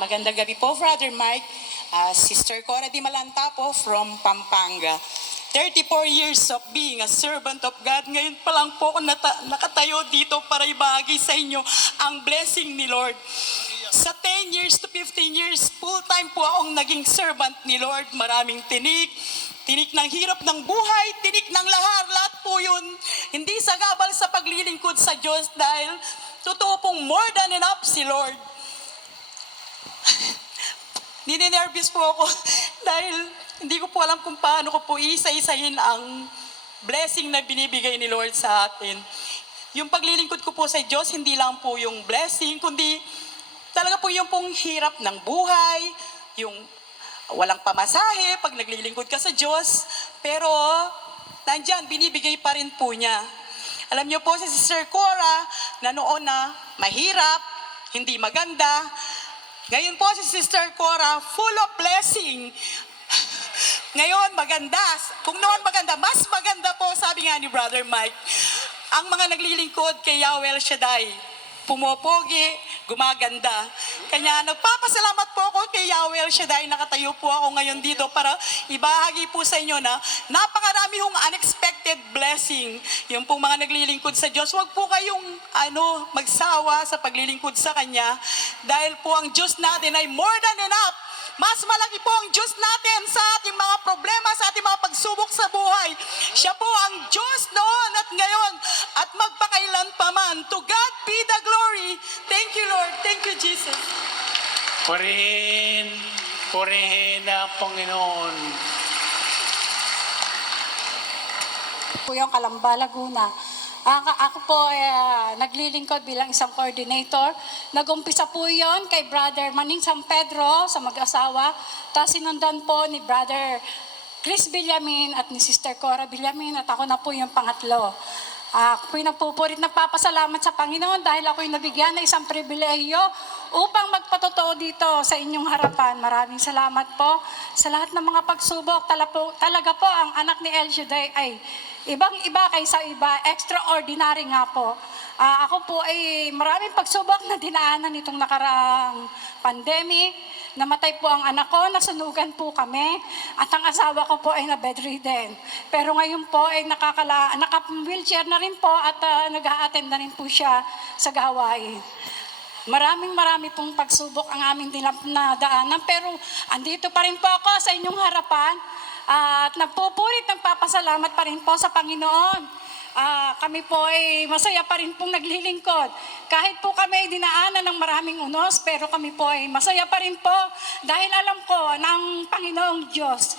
Magandang gabi po, Brother Mike. Ah, Sister Cora Di Malanta po from Pampanga. 34 years of being a servant of God. Ngayon pa lang po ako nata- nakatayo dito para ibahagi sa inyo ang blessing ni Lord. Sa 10 years to 15 years, full-time po akong naging servant ni Lord. Maraming tinik, tinik ng hirap ng buhay, tinik ng lahar, lahat po yun. Hindi sagabal sa paglilingkod sa Diyos dahil totoo pong more than enough si Lord. Ninenervous po ako dahil hindi ko po alam kung paano ko po isa-isahin ang blessing na binibigay ni Lord sa atin. Yung paglilingkod ko po sa Diyos, hindi lang po yung blessing, kundi talaga po yung pong hirap ng buhay, yung walang pamasahe pag naglilingkod ka sa Diyos, pero nandyan, binibigay pa rin po niya. Alam niyo po si Sister Cora na noon na mahirap, hindi maganda, ngayon po si Sister Cora, full of blessing. Ngayon, maganda. Kung noon maganda, mas maganda po, sabi nga ni Brother Mike, ang mga naglilingkod kay Yahweh Shaddai, pumopogi, gumaganda. Kanya nagpapasalamat po ako kay Yahweh El Shaddai, nakatayo po ako ngayon dito para ibahagi po sa inyo na napakarami hong unexpected blessing. Yung pong mga naglilingkod sa Diyos, huwag po kayong ano, magsawa sa paglilingkod sa Kanya dahil po ang Diyos natin ay more than enough mas malaki po ang Diyos natin sa ating mga problema, sa ating mga pagsubok sa buhay. Siya po ang Diyos noon at ngayon at magpakailan pa man. To God be the glory. Thank you, Lord. Thank you, Jesus. Purihin, purihin ang Panginoon. po yung Kalamba, Laguna. Ako, ako po eh, naglilingkod bilang isang coordinator. Nagumpisa po yon kay Brother Maning San Pedro sa mag-asawa. Tapos sinundan po ni Brother Chris Villamin at ni Sister Cora Villamin at ako na po yung pangatlo. Ah, Ako po'y nagpupurit, nagpapasalamat sa Panginoon dahil ako'y nabigyan ng isang pribilehiyo upang magpatotoo dito sa inyong harapan. Maraming salamat po sa lahat ng mga pagsubok. Tala po, talaga po ang anak ni El Shaddai ay ibang-iba kaysa iba, extraordinary nga po. Ah, ako po ay maraming pagsubok na dinaanan nitong nakaraang pandemic. Namatay po ang anak ko, nasunugan po kami, at ang asawa ko po ay na bedridden. Pero ngayon po ay nakakala, naka-wheelchair na rin po at ah, nag-a-attend na rin po siya sa gawain. Maraming marami pong pagsubok ang aming dinap na daanan, pero andito pa rin po ako sa inyong harapan at nagpupurit, nagpapasalamat pa rin po sa Panginoon. Ah, kami po ay masaya pa rin pong naglilingkod. Kahit po kami ay dinaanan ng maraming unos, pero kami po ay masaya pa rin po dahil alam ko ng Panginoong Diyos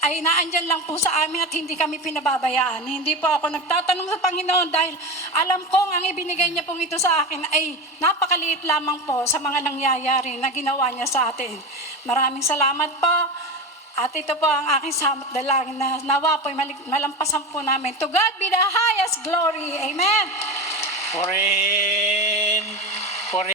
ay naandyan lang po sa amin at hindi kami pinababayaan. Hindi po ako nagtatanong sa Panginoon dahil alam kong ang ibinigay niya pong ito sa akin ay napakaliit lamang po sa mga nangyayari na ginawa niya sa atin. Maraming salamat po. At ito po ang aking samot dalangin na nawa po malik- malampasan po namin. To God be the highest glory. Amen. Purihin,